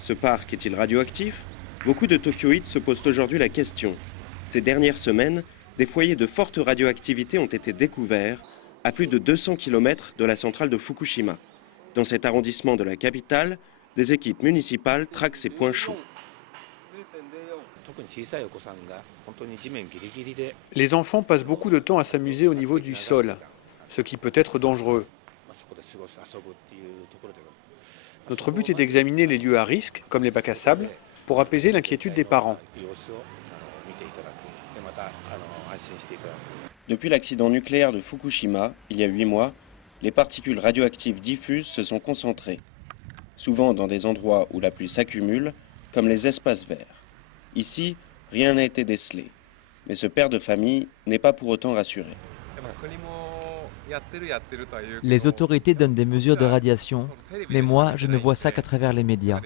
Ce parc est-il radioactif? Beaucoup de Tokyoïtes se posent aujourd'hui la question. Ces dernières semaines, des foyers de forte radioactivité ont été découverts à plus de 200 km de la centrale de Fukushima. Dans cet arrondissement de la capitale, des équipes municipales traquent ces points chauds. Les enfants passent beaucoup de temps à s'amuser au niveau du sol, ce qui peut être dangereux. Notre but est d'examiner les lieux à risque, comme les bacs à sable, pour apaiser l'inquiétude des parents. Depuis l'accident nucléaire de Fukushima, il y a 8 mois, les particules radioactives diffuses se sont concentrées, souvent dans des endroits où la pluie s'accumule, comme les espaces verts. Ici, rien n'a été décelé, mais ce père de famille n'est pas pour autant rassuré. Les autorités donnent des mesures de radiation, mais moi, je ne vois ça qu'à travers les médias.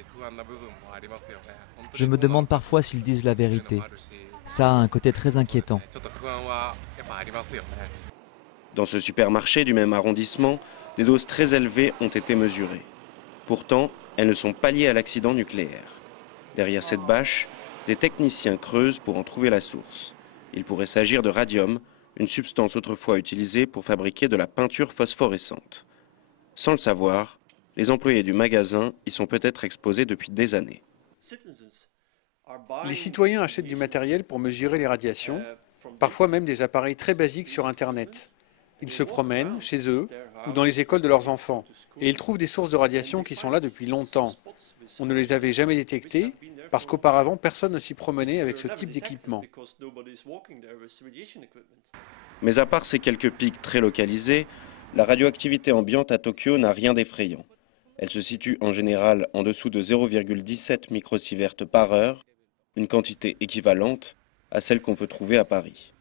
Je me demande parfois s'ils disent la vérité. Ça a un côté très inquiétant. Dans ce supermarché du même arrondissement, des doses très élevées ont été mesurées. Pourtant, elles ne sont pas liées à l'accident nucléaire. Derrière cette bâche, des techniciens creusent pour en trouver la source. Il pourrait s'agir de radium, une substance autrefois utilisée pour fabriquer de la peinture phosphorescente. Sans le savoir, les employés du magasin y sont peut-être exposés depuis des années. Les citoyens achètent du matériel pour mesurer les radiations, parfois même des appareils très basiques sur Internet. Ils se promènent chez eux ou dans les écoles de leurs enfants et ils trouvent des sources de radiation qui sont là depuis longtemps. On ne les avait jamais détectées parce qu'auparavant personne ne s'y promenait avec ce type d'équipement. Mais à part ces quelques pics très localisés, la radioactivité ambiante à Tokyo n'a rien d'effrayant. Elle se situe en général en dessous de 0,17 microsieverts par heure, une quantité équivalente à celle qu'on peut trouver à Paris.